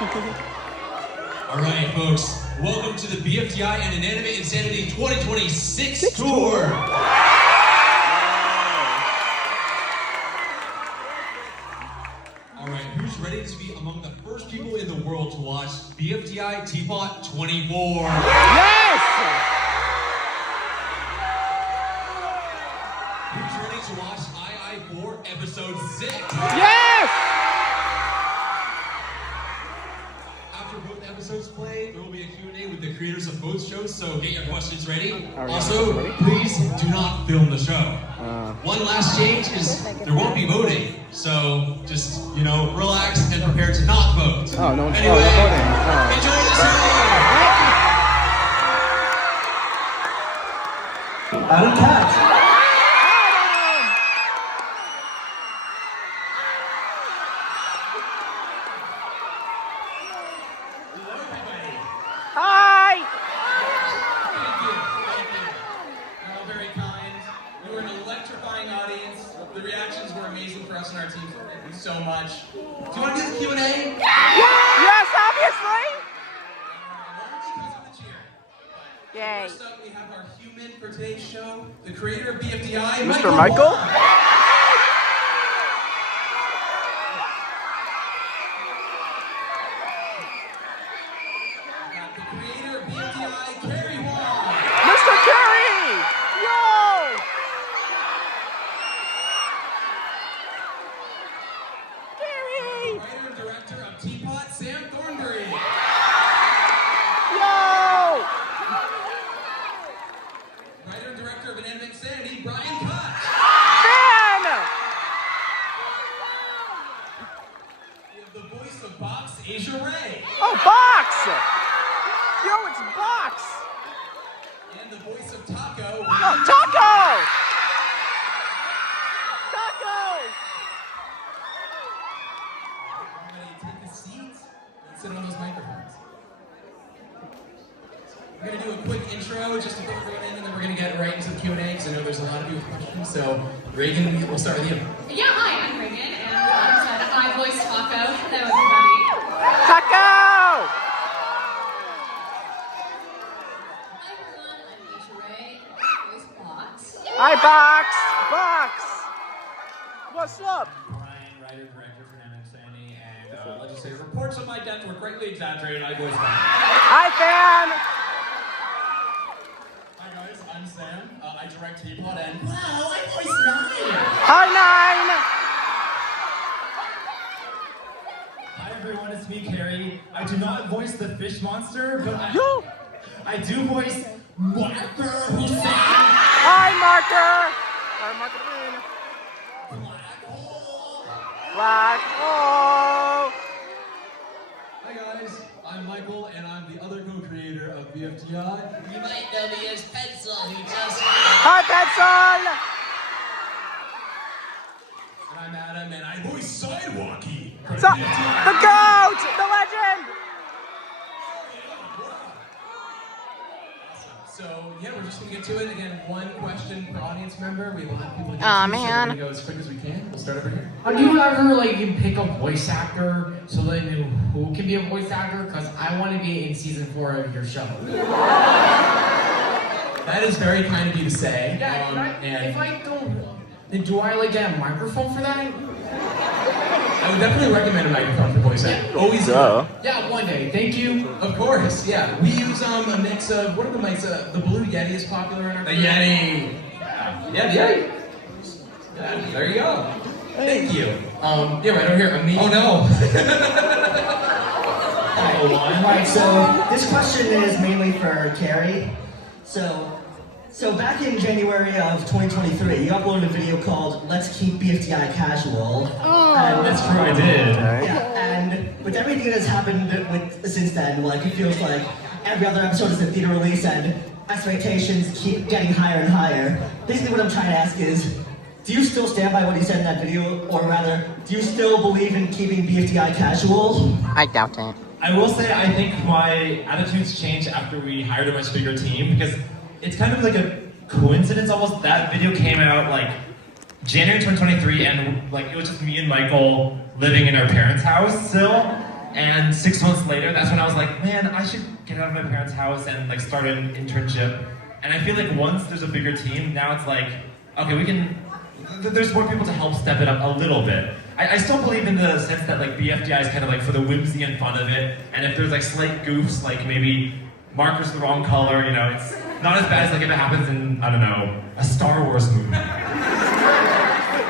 All right, folks. Welcome to the BFDI and Inanimate Insanity 2026 tour. All right, who's ready to be among the first people in the world to watch BFDI Teapot 24? Yes! Who's ready to watch II4 Episode 6? Yes! After both episodes play, there will be a Q&A with the creators of both shows, so get your questions ready. Also, please do not film the show. One last change is there won't be voting, so just, relax and prepare to not vote. Oh, no, anyway, no voting. Enjoy the show! Adam Katz. Hi! Thank you. You're all very kind. You were an electrifying audience. The reactions were amazing for us and our team. Thank you so much. Do you want to do the Q&A? Yes, obviously! Only because of the cheer. Yay. First up, we have our human for today's show, the creator of BFDI, Mr. Michael? Wong. The creator of BFDI, Carrie Wong. Mr. Kerry! Yo! Kerry! Writer and director of Teapot, Sam Thornbury. Yo! Writer and director of Inanimate Insanity, Brian Cott. Ben! We have the voice of Box, Asia Ray. Oh, Box! Yo, it's Box! And the voice of Taco. Oh, Taco! Taco! Everybody take a seat and sit on those microphones. We're going to do a quick intro just to get everyone in, and then we're going to get right into the Q&A because I know there's a lot of you with questions. So, Reagan, we'll start with you. Yeah, hi, I'm Reagan, and like I said, I voice Taco. Hello, everybody. Taco! Hi, everyone. I'm Asia Ray, voice Box. Hi, Box! Box! What's up? Brian, writer, director for Inanimate Insanity, and let's just say reports of my death were greatly exaggerated. I voiced them. Hi, Fan! Hi guys, I'm Sam. I direct Teapot, and wow, I voiced 9. Hi, Nine! Hi everyone, it's me, Carrie. I do not voice the fish monster, but Yo! I do voice Marker Hussein. Hi, Marker! Hi, Marker Green. Black Hole. Black hole! Hi guys, I'm Michael and I'm the other co-creator of BFDI. You might know me as Pencil, who just... Hi, Pencil! And I'm Adam and I voice Sidewalkie. So, the GOAT! The legend! So, yeah, we're just going to get to it. Again, one question per audience member. We have a lot of people to get Aw, to, man. so we're going to go as quick as we can. We'll start over here. Do you ever pick a voice actor so they knew who can be a voice actor? Because I want to be in season 4 of your show. That is very kind of you to say. Yeah, and if I don't, then do I get a microphone for that? I would definitely recommend a microphone for voice acting. Always Yeah, one day. Thank you. Of course, yeah. We use a mix of, what are the mics? The Blue Yeti is popular in our The Yeti. Yeah, the Yeti. Yeah, there you go. Thank you. Yeah, right over here. Me. Oh no. Alright, so this question is mainly for Carrie. So back in January of 2023, you uploaded a video called "Let's Keep BFDI Casual." That's true, I did. Yeah, and with everything that has happened since then, it feels like every other episode is a theater release, and expectations keep getting higher and higher. Basically, what I'm trying to ask is, do you still stand by what you said in that video, or rather, do you still believe in keeping BFDI casual? I doubt it. I will say I think my attitudes changed after we hired a much bigger team because it's kind of like a coincidence almost. That video came out January 2023 and it was just me and Michael living in our parents' house still. And 6 months later, that's when I was like, man, I should get out of my parents' house and like start an internship. And I feel like once there's a bigger team, now it's like, okay, there's more people to help step it up a little bit. I still believe in the sense that like BFDI is kind of like for the whimsy and fun of it. And if there's like slight goofs, like maybe markers the wrong color, you know, it's not as bad as like if it happens in, I don't know, a Star Wars movie.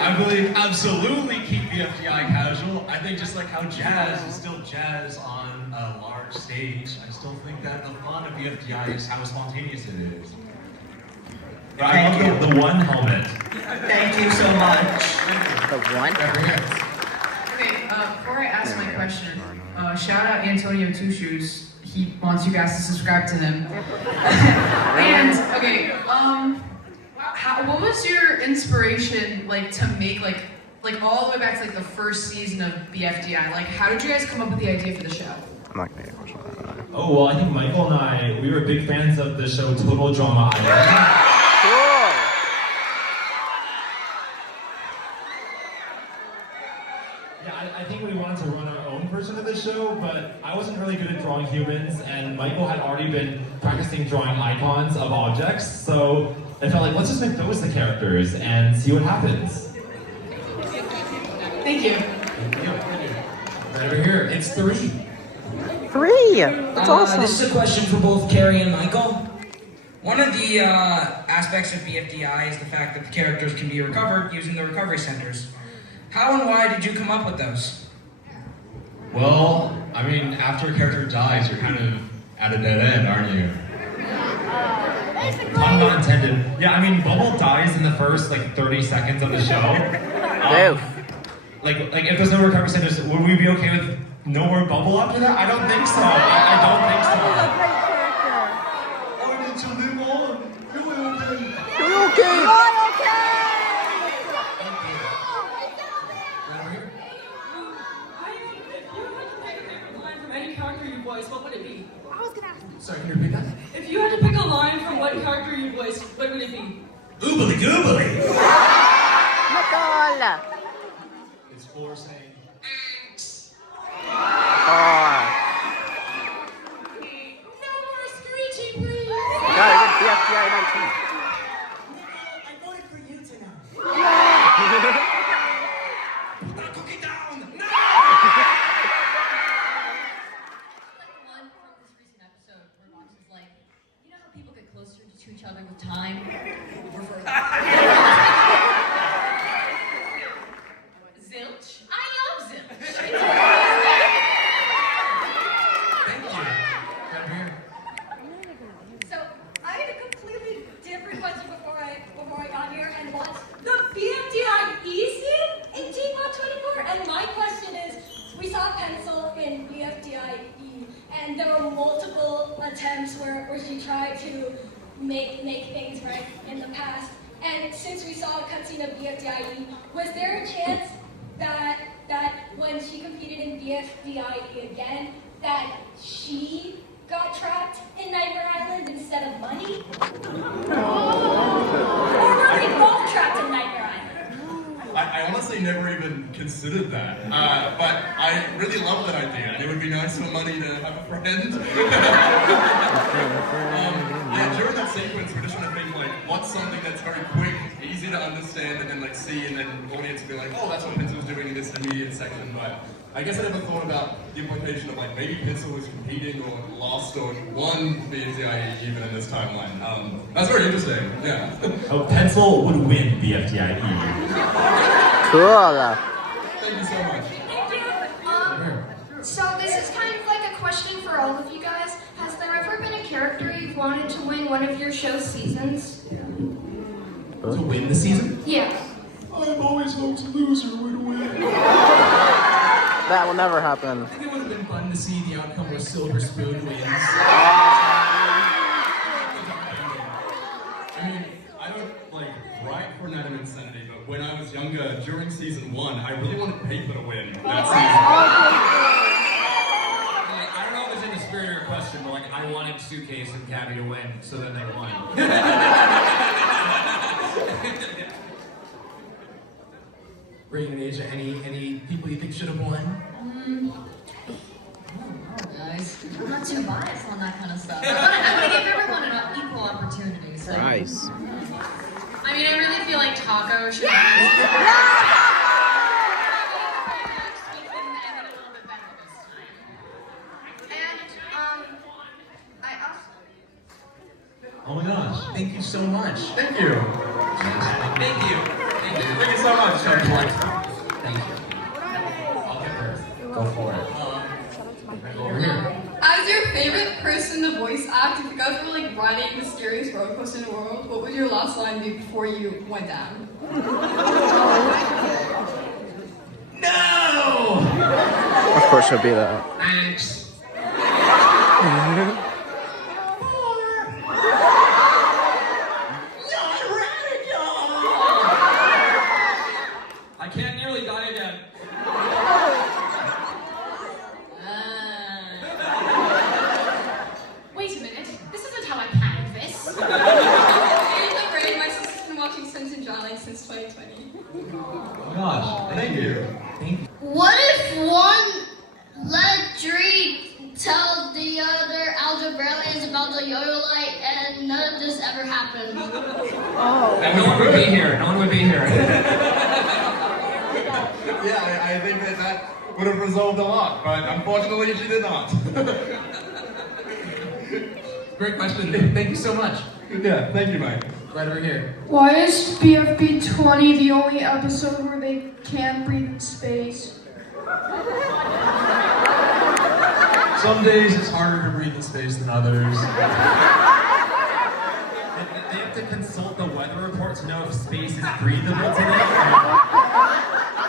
I believe absolutely keep BFDI casual. I think just like how jazz is still jazz on a large stage, I still think that the fun of BFDI is how spontaneous it is. But I love the one helmet. Thank you so much. The one? Okay, before I ask my question, shout out Antonio Two Shoes. He wants you guys to subscribe to him. And okay, what was your inspiration like to make like all the way back to like the first season of BFDI? Like, how did you guys come up with the idea for the show? I'm not gonna get a question on that. Oh, well, I think Michael and I, we were big fans of the show Total Drama Island. Cool. Yeah, I think we wanted to run our own version of the show, but I wasn't really good at drawing humans, and Michael had already been practicing drawing icons of objects, so I felt like, let's just make those the characters and see what happens. Thank you. Right over here, it's 3. 3! That's awesome. This is a question for both Carrie and Michael. One of the aspects of BFDI is the fact that the characters can be recovered using the recovery centers. How and why did you come up with those? Well, I mean, after a character dies, you're kind of at a dead end, aren't you? Pun not intended. Yeah, I mean, Bubble dies in the first like 30 seconds of the show. Like if there's no recovery centers, would we be okay with no more Bubble after that? I don't think so. I don't think so. I need to live on. You will be. You're okay! What would it be? Sorry, can you repeat that? If you had to pick a line from what character you voiced, what would it be? Oobly goobly. Nicole! It's for saying thanks. Oh. No more screeching, please! You got it, BFDI 19. I voted for you tonight. Put that cookie down. No! One from this recent episode where Max was like, you know how people get closer to each other with time? Zilch? I love Zilch! Thank you. Right over here. So, I had a completely different question before I got here and watched the BFDI season in Team 124. And my question is, we saw Pencil in BFDI and there were multiple attempts where she tried to make things right in the past. And since we saw a cutscene of BFDI, was there a chance that when she competed in BFDI again, that she got trapped in Nightmare Island instead of Money? Or were they both trapped in Nightmare Island? I honestly never even considered that, but I really love that idea, and it would be nice for Money to have a friend. Yeah, during that sequence, we're just trying to think like, what's something that's very quick, easy to understand, and then like see, and then the audience will be like, oh, that's what Pencil's doing in this immediate section. But I guess I never thought about the implication of like maybe Pencil was competing or lost or won BFDI even in this timeline. That's very interesting. Yeah. Oh, Pencil would win BFDI. Cool. Thank you so much. Thank you. So this is kind of like a question for all of you guys. Has there ever been a character you've wanted to win one of your show's seasons? To win the season? Yeah. I've always hoped a loser would win. That will never happen. I think it would have been fun to see the outcome where Silver Spoon wins. I mean, I don't like write for Night of Insanity, but when I was younger, during season 1, I really wanted Paper to win that season. Like, I don't know if it's in the spirit of your question, but like I wanted Suitcase and Cabby to win, so then they won. Reagan and Asia, any people you think should have won? I'm not too biased on that kind of stuff. I want to give everyone an equal opportunity. So. Nice. I mean, I really feel like Taco should be. Oh my gosh. Thank you so much. Thank you. Thank you. Thank you. Thank you so much. Thank you. I'll get first. Go for it. Over here. As your favorite person to voice act, if you guys were like riding the scariest roller coaster in the world, what would your last line be before you went down? No! Of course it'll be that. Thanks. I can't nearly die again. Wait a minute, this isn't how I planned this. Here's the grade, my sister's been watching Simpson Drawing since 2020. Oh my gosh. Thank you. What if one let Dree tell the other algebraicans about the yo-yo light and none of this ever happened? And no one would be here. No one would be here. Yeah, I think that would have resolved a lot, but unfortunately she did not. Great question. Thank you so much. Yeah, thank you, Mike. Right over here. Why is BFB 20 the only episode where they can't breathe in space? Some days it's harder to breathe in space than others. They have to consult the weather report to know if space is breathable today.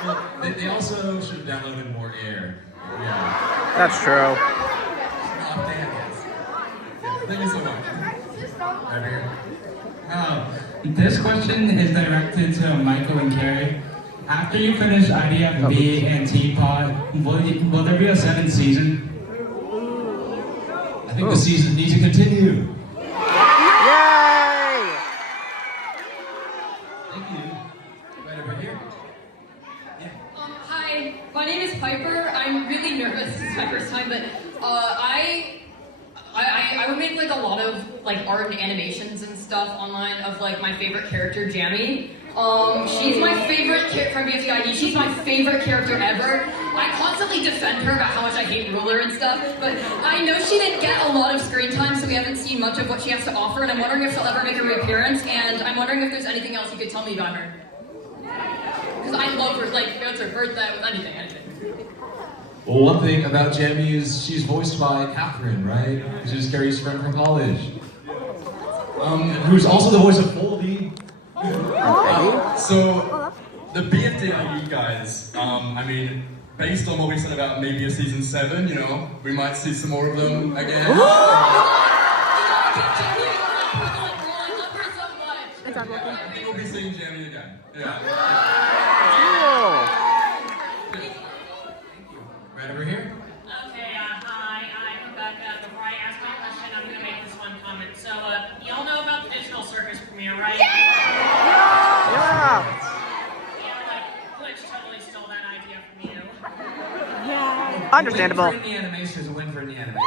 Well, they also should have downloaded more air. Yeah. That's true. Thank you so much. Right here. This question is directed to Michael and Carrie. After you finish IDFB and Teapot, will there be a 7th season? I think the season needs to continue. Yay! Thank you. Right over here. Hi, my name is Piper. I'm really nervous. This is my first time, but I would make like a lot of like art and animations and stuff online of like my favorite character, Jamie. She's my favorite character from bfdi. She's my favorite character ever. I constantly defend her about how much I hate Ruler and stuff, but I know she didn't get a lot of screen time, so we haven't seen much of what she has to offer, and I'm wondering if she'll ever make a reappearance, and I'm wondering if there's anything else you could tell me about her. Because I love her, like, it's her birthday, anything. Well, one thing about Jamie is she's voiced by Catherine, right? She's Carrie's friend from college. Who's also the voice of Foldy. So, the BFDIE guys, I mean, based on what we said about maybe a season 7, you know, we might see some more of them again. I think we'll be seeing Jamie again. Yeah. Right over here. Okay, hi, I'm Rebecca. Before I ask my question, I'm going to make this one comment. So, y'all know about the Digital Circus premiere, right? Yeah! Glitch totally stole that idea from you. Yeah. Understandable. A win for indie animation is a win for indie animation.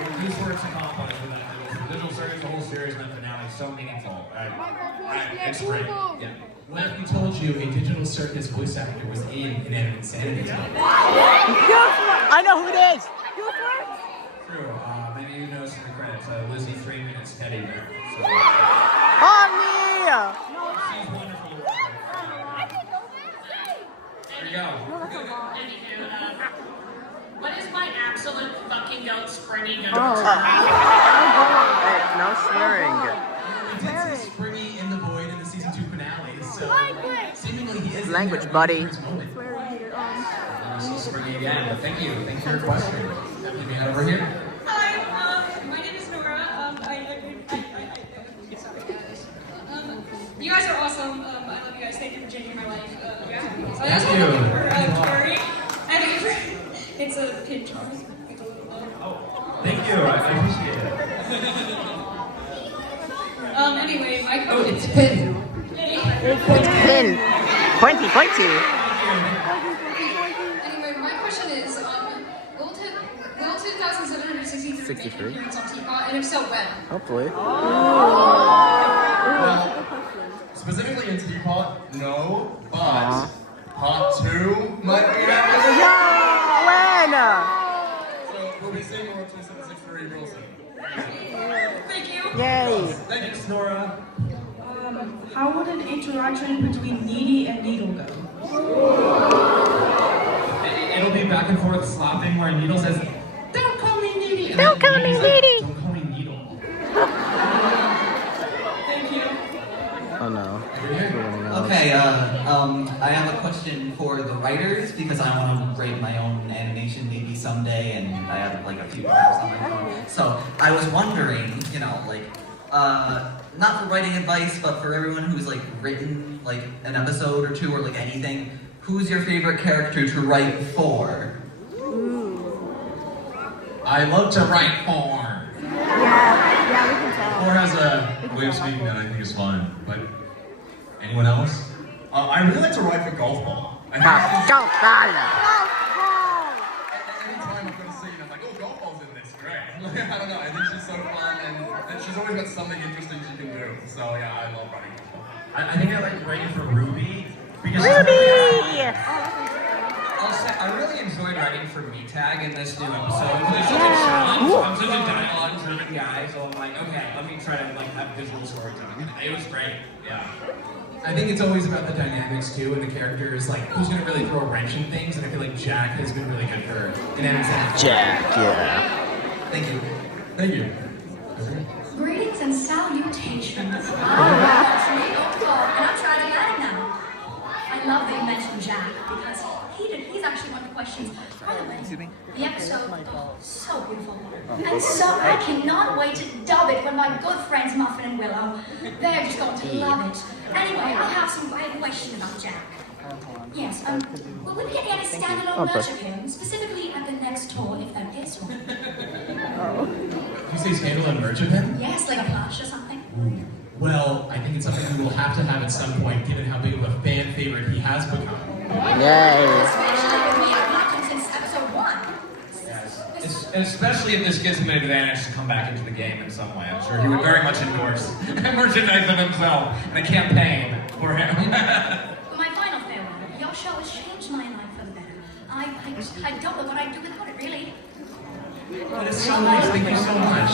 We'll use words to compliment for that. The Digital Circus, the whole series, and the finale, so meaningful. It's great. Yeah. What if we told you a Digital Circus voice actor was in Inanimate Insanity? I know who it is! True. Maybe you know some of the credits. Lizzie 3 Minutes Teddy Bear. So, she's wonderful. There you go. Anywho, what is my absolute fucking goat springy goat? Hey, no swearing. We did see Springy in the Void in the season 2 finale, so seemingly he is Language, buddy. See Springy again, but thank you for your question. Give me over here. Hi, my name is Nora. Sorry, guys. You guys are awesome. I love you guys. Thank you for changing my life. Thank you. Carrie. It's a pin charm. Thank you. I appreciate it. Anyway, my question is pin. Pin. Pointy. Anyway, my question is, season would make an 63. appearance on Teapot, and if so, when? Hopefully. Well, specifically in Teapot, no, but Part 2 might be happening. When? So we'll be seeing more of 2763 real soon. Thank you. Yay. Thanks, Nora. How would an interaction between Needy and Needle go? It'll be back and forth slapping where Needle says, "Don't call me Needy." And Don't then call me Needy's like, Needy. "Don't call me Needle." Thank you. Oh no. Okay, I have a question for the writers because I want to write my own animation maybe someday, and I have like a few apps on my phone. So I was wondering, you know, like, not for writing advice, but for everyone who's like written like an episode or two or like anything, who's your favorite character to write for? I love to write porn. Yeah, we can tell. Or has a way of speaking that I think is fun. But anyone else? I really like to write for Golf Ball. Golf ball. Every time I've got a scene, I'm like, oh, Golf Ball's in this, great. I don't know, I think she's so fun, and she's always got something interesting she can do. So yeah, I love writing Golf Ball. I think I like writing for Ruby. Because I really enjoyed writing for MeTag in this new episode. There's such a challenge. I'm such a dialogue-driven guy, so I'm like, okay, let me try to like have visual storytelling. It was great. Yeah. I think it's always about the dynamics too, and the characters, like who's gonna really throw a wrench in things, and I feel like Jack has been really good for dynamics. Jack, yeah. Thank you. Thank you. Greetings and salutations. And I'm trying to get him now. I love that you mentioned Jack because he's actually one of the questions. By the way, the episode, so beautiful. And so I cannot wait to dub it with my good friends Muffin and Willow. They're just going to love it. Anyway, I have a question about Jack. Yes, will we be getting any standalone merch of him, specifically at the next tour, if there is one? You say standalone merch of him? Yes, like a plush or something. Well, I think it's something we will have to have at some point, given how big of a fan favorite he has become. Yay. Especially with me, I've liked him since episode 1. Especially if this gives him an advantage to come back into the game in some way. I'm sure he would very much endorse merchandise of himself and a campaign for him. But my final farewell, your show has changed my life for the better. I don't know what I'd do without it, really. That is so nice, thank you so much.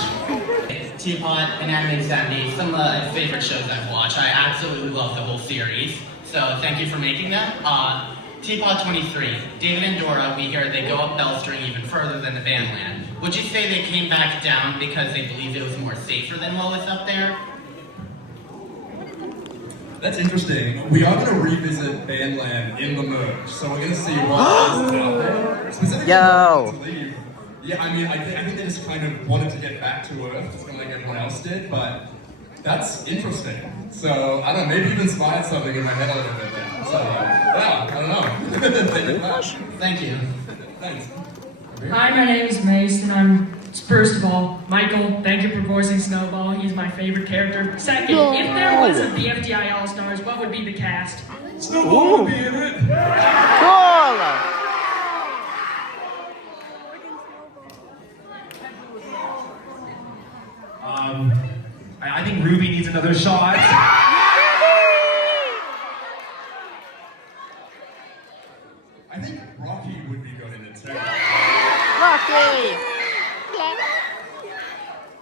Teapot and Animated Sandy, some of my favorite shows I've watched. I absolutely love the whole series, so thank you for making them. Teapot 23, David and Dora, we hear they go up Bellstring even further than the Bandland. Would you say they came back down because they believed it was more safer than what was up there? That's interesting. We are going to revisit Bandland in the merge, so we're going to see what is out there. Specifically, Yo. to leave. Yeah, I mean, I think they just kind of wanted to get back to Earth, just kind of like everyone else did, but that's interesting. So, I don't know, maybe you've inspired something in my head a little bit there. So, yeah, I don't know. Thank you. Thanks. Hi, my name is Mace, and I'm, first of all, Michael, thank you for voicing Snowball. He's my favorite character. Second, if there was a BFDI All-Stars, what would be the cast? Snowball would be in it. Cool. I think Ruby needs another shot. I think Rocky would be good in it too. Rocky.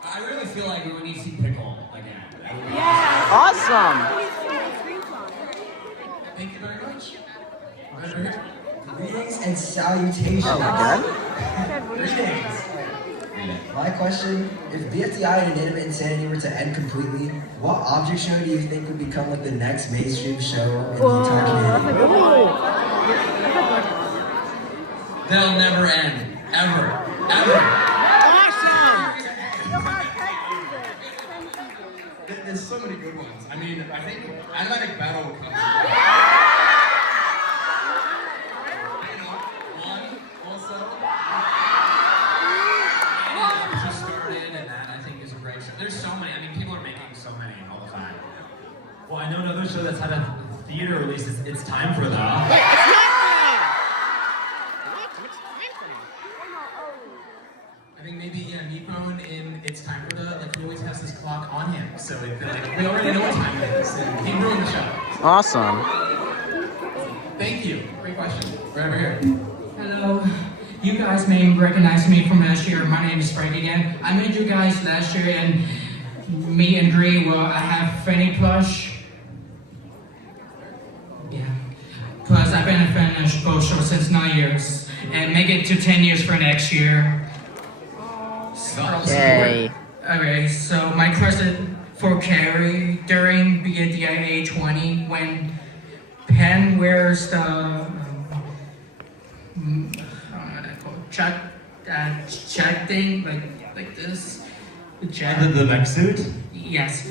I really feel like we would need to see Pickle again. Awesome. Thank you very much. Greetings and salutations. Oh my god. Greetings. My question, if BFDI and Inanimate Insanity were to end completely, what object show do you think would become like the next mainstream show in the entire community? They'll never end. Ever. Ever. There's so many good ones. I mean, I think Animatic Battle will come. There's so many. I mean, people are making so many all the time. Well, I know another show that's had a theater release. It's time for that. I think maybe, yeah, Meat we already know what time it is, and he ruined the show. Awesome. Thank you. Great question. Right over here. Hello. You guys may recognize me from last year. My name is Frank again. I met you guys last year, and me and Dre, well, I have Fanny plush. Yeah. Plus, I've been a fan of both shows since 9 years, and make it to 10 years for next year. Yay. Okay, so my question for Carrie during bfdi 20 when Penn wears the check thing like this. The mech suit? Yes.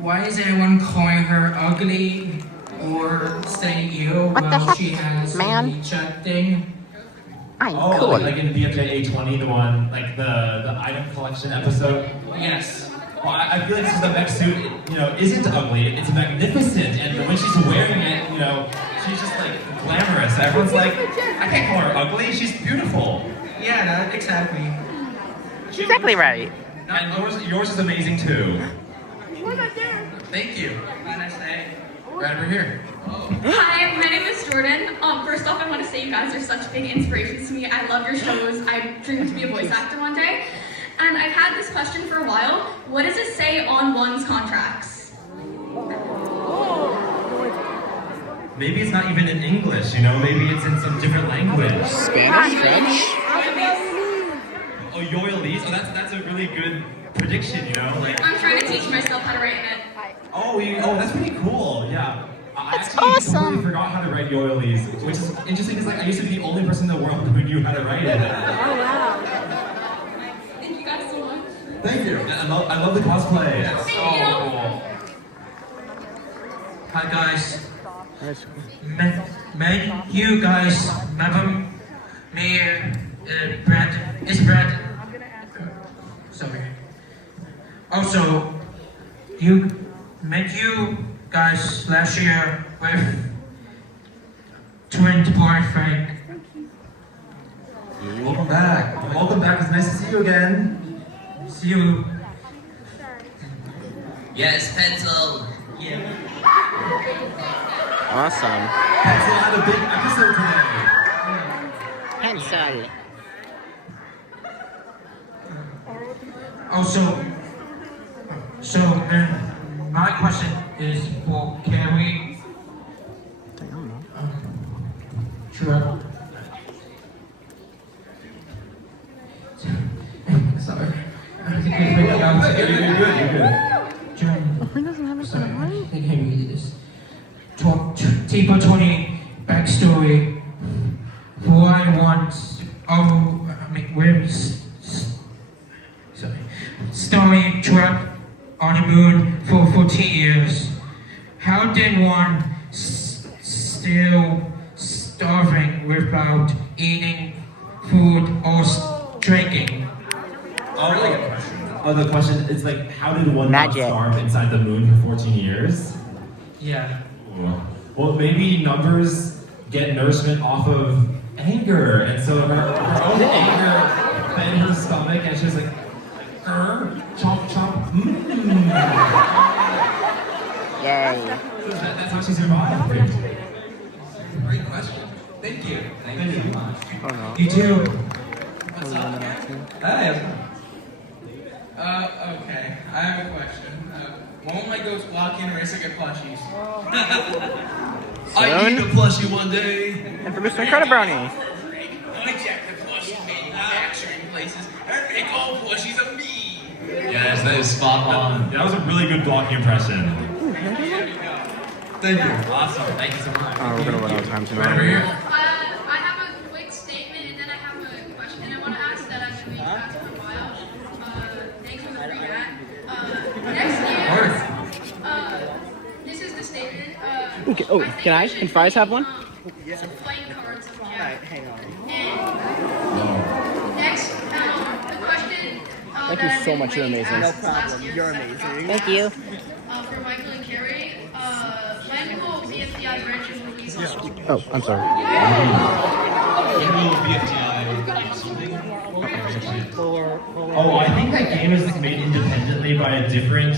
Why is everyone calling her ugly or saying ew while she has the check thing? Oh, like in bfdi 20, the one, like the item collection episode? Yes. Well, I feel like this is the mech suit, isn't ugly, it's magnificent, and when she's wearing it, she's just like glamorous. Everyone's like, I can't call her ugly, she's beautiful. Yeah, exactly. Exactly right. And yours is amazing too. Thank you. Right over here. Hi, my name is Jordan. First off, I want to say you guys are such big inspirations to me. I love your shows. I dream to be a voice actor one day. And I've had this question for a while. What does it say on one's contracts? Maybe it's not even in English, maybe it's in some different language. Spanish, French? Oh, yoilies? Oh, that's a really good prediction, I'm trying to teach myself how to write it. Oh, that's pretty cool, yeah. I That's actually awesome. totally forgot how to write yoilies, which is interesting because I used to be the only person in the world who knew how to write it. Oh, wow. Thank you guys so much. Thank you. I love the cosplay. That's so cool. Hi guys. May you guys remember me, Brad? It's Brad. Sorry. Also, met you guys last year with twin boyfriend. Welcome back. Welcome back. It's nice to see you again. See you. Yes, pencil. Yeah. Awesome. Pencil had a big episode today. Pencil. Also, my question is for Carrie. Sure. Sorry. I think I figured out. You're good. He doesn't have a I can't read this. Tipo 20 backstory. Why once? Sorry. Story trapped on the moon for 14 years. How did one still starving without eating food or drinking? Oh, really good question. Oh, the question is like, how did one not starve inside the moon for 14 years? Yeah. Well, maybe numbers get nourishment off of anger, and so her own anger fed her stomach, and she was like, chomp chomp. Yay. So that's how she survived. Great question. Thank you. Thank you so much. Oh no. You too. What's up? Hi. Okay. I have a question. Won't my goats walk in race get plushies? I need a plushie one day. And for Mr. Incredibrownie. I check the plushie manufacturing places and make all plushies of me. Yes, that is spot on. That was a really good blocking impression. Thank you. Awesome. Thank you so much. Oh, we're gonna run out of time tonight. Right over here. I have a quick statement and then I have a question I want to ask that I've been meaning to ask for a while. Thanks for the free hat. Next year, this is the statement. Okay. Oh, can Fries have one? Some playing cards of Jack. Alright, hang on. And next, the question. Thank you so much. You're amazing. No problem. You're amazing. Thank you. For Michael and Carrie, when will bfdi branches release on? Oh, I'm sorry. When will BFDI do something? Oh, I think that game is like made independently by a different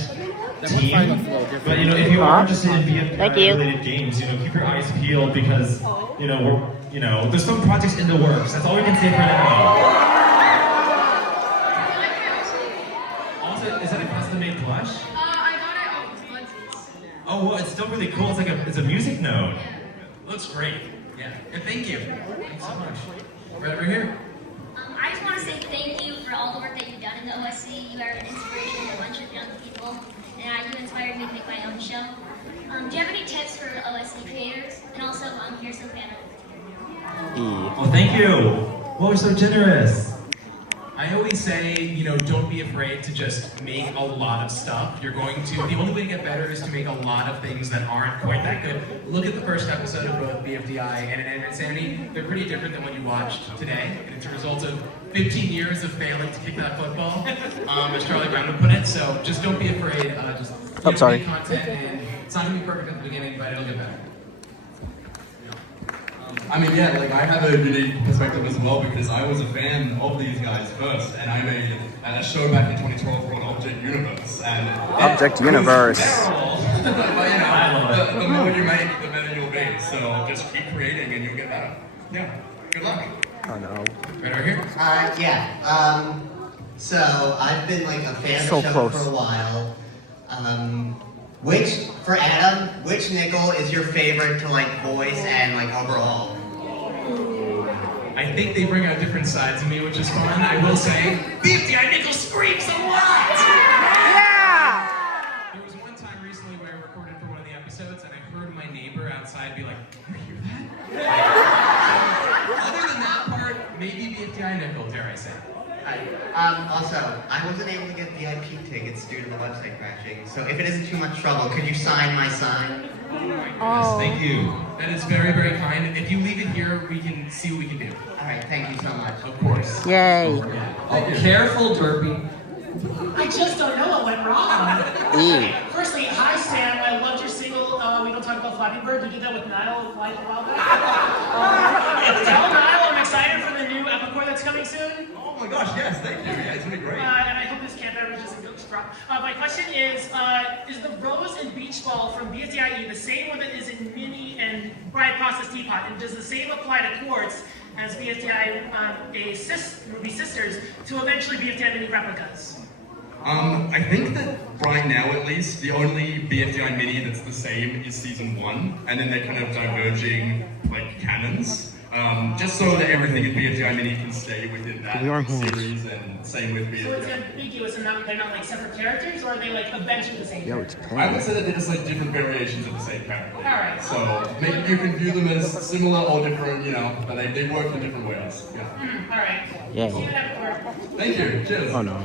team. But you know, if you are interested in BFDI-related games, you know, keep your eyes peeled because you know there's some projects in the works. That's all we can say for now. Also, is that a custom-made plush? I got it off of Munchies. Oh well, it's still really cool. It's a music note. Looks great. Yeah. And thank you. Thanks so much. Right over here. I just want to say thank you for all the work that you've done in the OSC. You are an inspiration to a bunch of young people, and you inspired me to make my own show. Do you have any tips for OSC creators? And also, here's some fan art. Well, thank you. Well, we're so generous. I always say, you know, don't be afraid to just make a lot of stuff. The only way to get better is to make a lot of things that aren't quite that good. Look at the first episode of both BFDI and Inanimate Insanity. They're pretty different than what you watched today. And it's a result of 15 years of failing to kick that football, as Charlie Brown would put it. So just don't be afraid. Make content, and it's not going to be perfect at the beginning, but it'll get better. I mean, yeah, like I have a unique perspective as well because I was a fan of these guys first, and I made a show back in 2012 called Object Universe. And Object Universe. But you know, the more you make, the better you'll be. So just keep creating, and you'll get better. Yeah. Good luck. Oh no. Right over here. Yeah. So I've been like a fan So of the show close. for a while. For Adam, which nickel is your favorite to like voice and like overall? I think they bring out different sides of me, which is fun. I will say, BFDI nickel screams a lot! Yeah! There was one time recently where I recorded for one of the episodes and I heard my neighbor outside be like, you hear that? Other than that part, maybe BFDI nickel, dare I say. Also, I wasn't able to get VIP tickets due to the website crashing, so if it isn't too much trouble, could you sign my sign? Yes, thank you. That is very, very kind. If you leave it here, we can see what we can do. Alright, thank you so much. Of course. Yay. Oh, Careful, Derpy. I just don't know what went wrong. Firstly, hi Sam, I loved your single, We Don't Talk About Flappy Bird. You did that with Niall like a while back. Tell Niall I'm excited for the new Epicor that's coming soon. Oh my gosh, yes, thank you. Yeah, it's gonna be great. And I hope this camp beverage doesn't go strong. My question is the Rose and Beach Ball from BFDIE the same one that is in Mini and Bride Process Teapot? And does the same apply to Quartz as BFDI movie sisters to eventually BFDI Mini replicas? I think that right now, at least, the only BFDI mini that's the same is season 1, and then they're kind of diverging like canons. Just so that everything in BFDI mini can stay within that series, and same with BFDI. So it's ambiguous and they're not like separate characters, or are they like eventually the same? Yo, it's I would say that they're just like different variations of the same character. Alright. So maybe you can view them as similar or different, you know, but they work in different ways. Yeah. Alright. Yeah. See you next quarter. Thank you. Cheers. Oh no.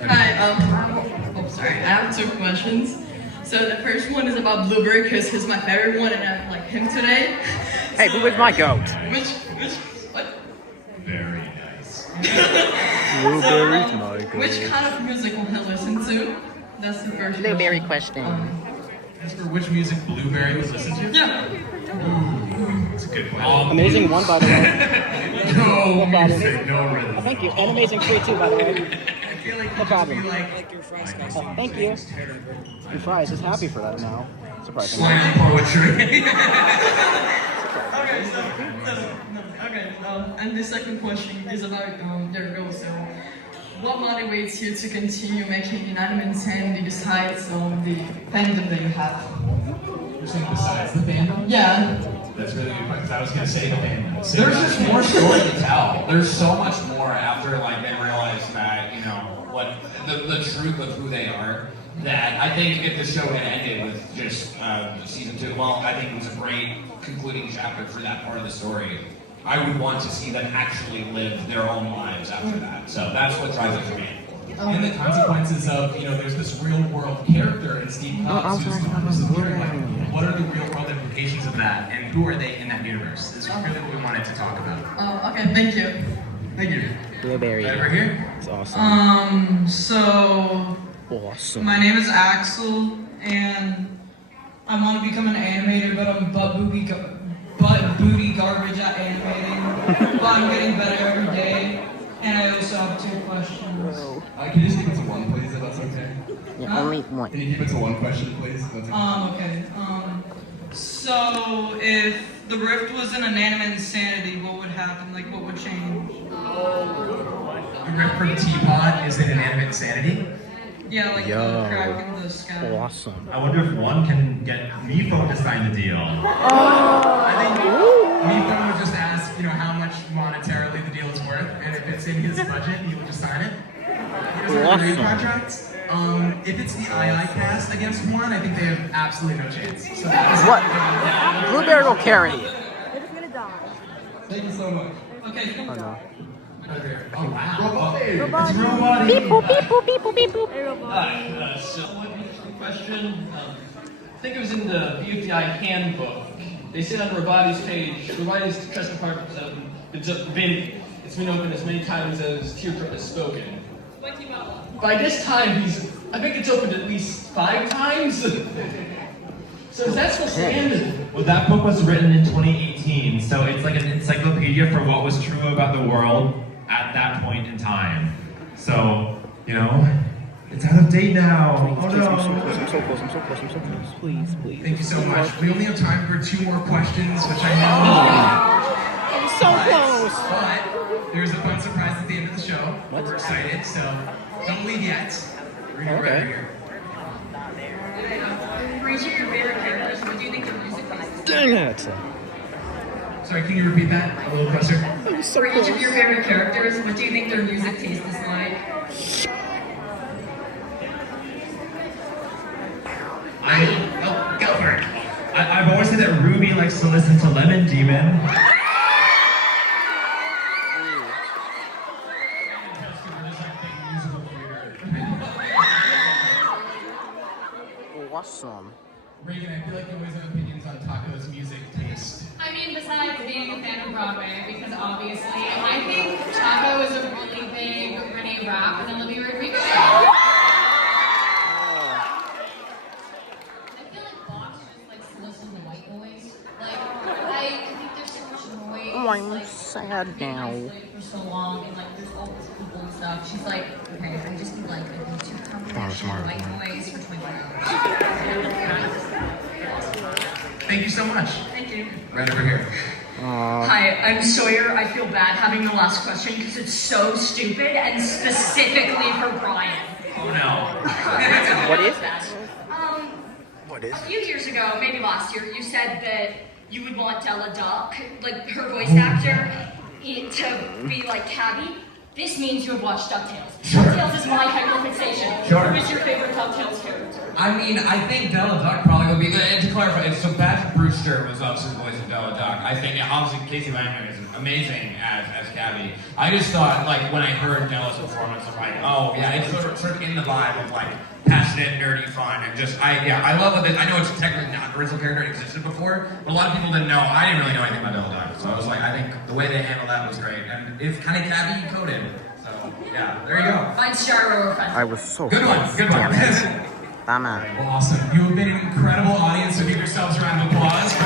Hi, sorry, I have 2 questions. So the first one is about Blueberry because he's my favorite one and I like him today. Hey, Blueberry's my goat. What? Very nice. Blueberry's my goat. Which kind of music will he listen to? That's the first Blueberry question. As for which music Blueberry would listen to? Yeah. That's a good question. Amazing one, by the way. No music, no rhythm. Oh, thank you. And amazing free too, by the way. I feel like No problem. like Oh, thank you. And Fries is happy for that now. Surprisingly. slam poetry. And the second question is about your goal. So, what motivates you to continue making Inanimate Insanity besides the fandom that you have? You're saying besides the fandom? Yeah. That's really good because I was gonna say the fandom. There's just more story to tell. There's so much more after like they realize that, you know, what the truth of who they are. That I think if the show had ended with just season 2, well, I think it was a great concluding chapter for that part of the story. I would want to see them actually live their own lives after that. So that's what drives it for me. And the consequences of, you know, there's this real world character in Steve Jobs who's disappearing. Like, what are the real world implications of that, and who are they in that universe? Is really what we wanted to talk about. Oh, okay, thank you. Thank you. Blueberry. Right over here. It's awesome. So Awesome. my name is Axel, and I want to become an animator, but I'm butt booty garbage at animating. But I'm getting better every day. And I also have 2 questions. Can you just keep it to one, please, if that's okay? Yeah, only one. Can you keep it to one question, please? If that's okay. Okay. So if the rift was an inanimate insanity, what would happen? Like, what would change? The rift from Teapot is an inanimate insanity? Yeah, like the crack in the sky. Awesome. I wonder if one can get Mifo to sign the deal. I think Mifo would just ask, how much monetarily the deal is worth, and if it's in his budget, he would just sign it. He doesn't have to read contracts. If it's the II cast against one, I think they have absolutely no chance. So that is What? Blueberry will carry. Thank you so much. Okay. Oh no. Oh, wow. It's Robot. Beep boop, beep boop, beep boop, beep boop. Hi, so question. I think it was in the BFDI handbook. They said on Ravati's page, Ravati's trust department it's been opened as many times as Teardrop has spoken. By this time, I think it's opened at least 5 times. So is that supposed to end? Well, that book was written in 2018, so it's like an encyclopedia for what was true about the world at that point in time. So, it's out of date now. Oh no. I'm so close. Please. Thank you so much. We only have time for 2 more questions, which I know. I'm so close. But there's a fun surprise at the end of the show. We're excited, so don't leave yet. We're here. For each of your favorite characters, what do you think their music is? Dang it. Sorry, can you repeat that a little closer? For each of your favorite characters, what do you think their music taste is like? Go for it. I've always said that Ruby likes to listen to Lemon Demon. Awesome. Reagan, I feel like you always have opinions on Taco's music taste. I mean, besides being a fan of Broadway, because obviously, I think Taco is a really big Renee Rapp and Olivia Rodrigo. I feel like Box just likes to listen to white noise. Like, I think there's so much noise. Oh, I'm like, sad now. For so long, and like, there's all these people and stuff. She's like, okay, I just need like a YouTube combination of white noise for 24 hours. Thank you so much. Thank you. Right over here. Hi, I'm Sawyer. I feel bad having the last question because it's so stupid and specifically for Brian. Oh no. What is What is? A few years ago, maybe last year, you said that you would want Della Duck, like her voice actor, to be like Cabby. This means you have watched DuckTales. DuckTales is my hyperfixation. Sure. Who is your favorite DuckTales character? I mean, I think Della Duck probably would be good. And to clarify, so Patrick Brewster was also the voice of Della Duck. I think, obviously, Casey Langman is amazing as Cabby. I just thought, like, when I heard Della's performance, I'm like, oh, yeah, it's sort of in the vibe of, like, passionate, nerdy fun, and just, I love it. I know it's technically not an original character, it existed before, but a lot of people didn't know. I didn't really know anything about Della Duck, so I was like, I think the way they handled that was great, and it's kind of Cabby coded. So, yeah, there you go. Mine's Gyro Offense. I was so Good one, good one. Damn it. Awesome. You have been an incredible audience, so give yourselves a round of applause. Yay.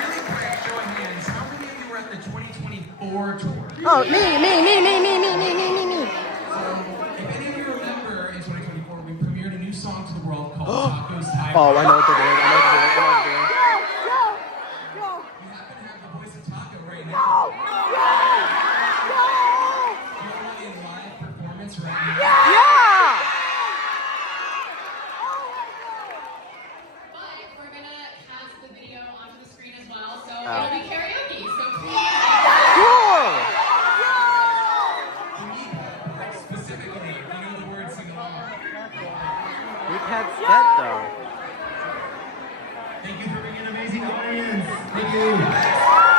Really quick, show of hands. How many of you were at the 2024 tour? Oh, me. If any of you remember, in 2024, we premiered a new song to the world called Taco's Tiger. Oh, I know what they're doing. You happen to have the voice of Taco right now. You're really in live performance right now. But we're gonna cast the video onto the screen as well, so it'll be karaoke. So please. Specifically, you know the word sing along. Weekhead's dead though. Thank you for being an amazing audience. Thank you.